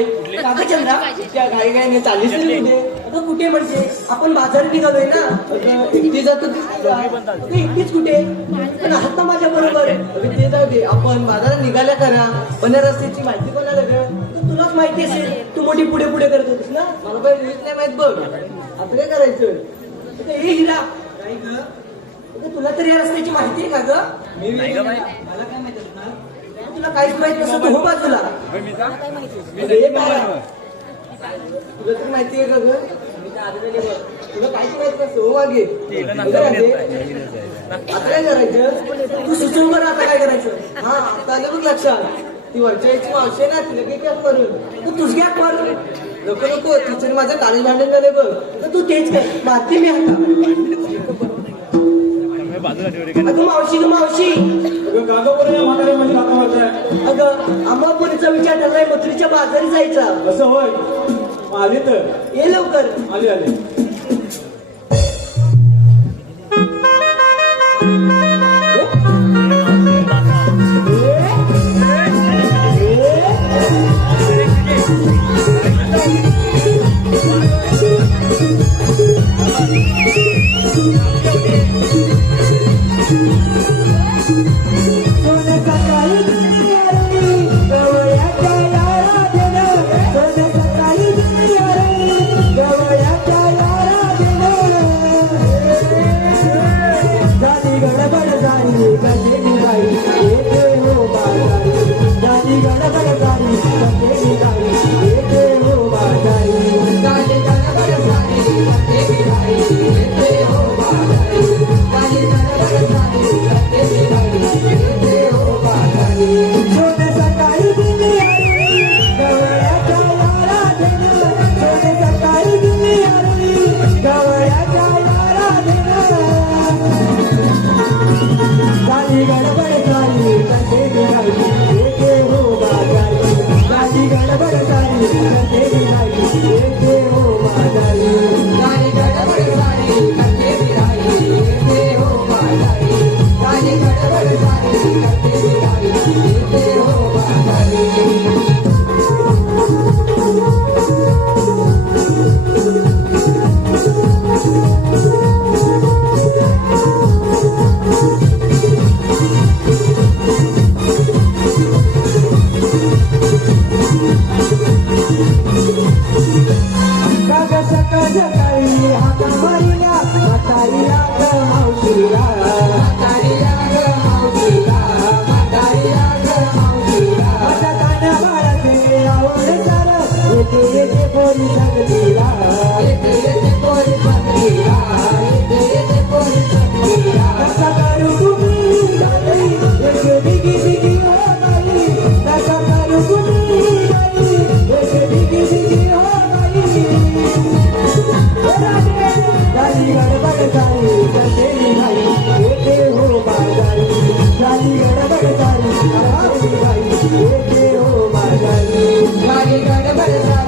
कुठे? काका चंद्रा त्या घाई घाईने चालीस तरी कुठे? कुठे म्हणजे? आपण बाजारात निघालोय ना? अगं, एकटी जातो ती अगं, एकटीच कुठे? पण आता माझ्या बरोबर. ते जाऊ दे. आपण बाजारात निघाल्या करा. पण रस्त्याची माहिती कोणाला ग तुलाच माहिती असेल. तू मोठी पुढे पुढे करत होतीस ना? मला पण नीट नाही माहीत बघ. काय करायचं. हे हिरा काय ग. अगं, तुला तरी या रस्त्याची माहिती आहे का ग? मला काय माहिती तुला काहीच माहीत नसतं तू हो बाजूला हे काय? तुला तर माहिती आहे का ग. तुला काहीच माहीत नसतं हो मागे राहते? आता काय करायचं? तू सुचवून बरं आता काय करायचं. हा आता आलं बघ लक्षात. ती वरच्या मावशी आहे ना तिला काही कॅप तू तुझ कॅप मारून. नको नको तिचं माझं काळी भांडण झालं बघ. तर तू तेच कर. मारते मी आता. अगं मावशी ग मावशी. अगं अम्मापुरीचा विचार ठरलाय मथुरीच्या बाजारी जायचा. असं होय. आली तर? ये लवकर. आली आली. Got it, got it, got it. Thank. যারা এতে এতে পরি থাকলিরা এতে এতে পরি থাকলিরা এতে এতে পরি থাকলিরা দেখা কারু তুমি গালি একে বিগি বিগি ও গালি দেখা কারু তুমি গালি একে বিগি বিগি ও গালি গালি গড়বড় গালি কাছে ভাই এতে হো বাগালি গালি গড়বড় গালি আর ভাই এতে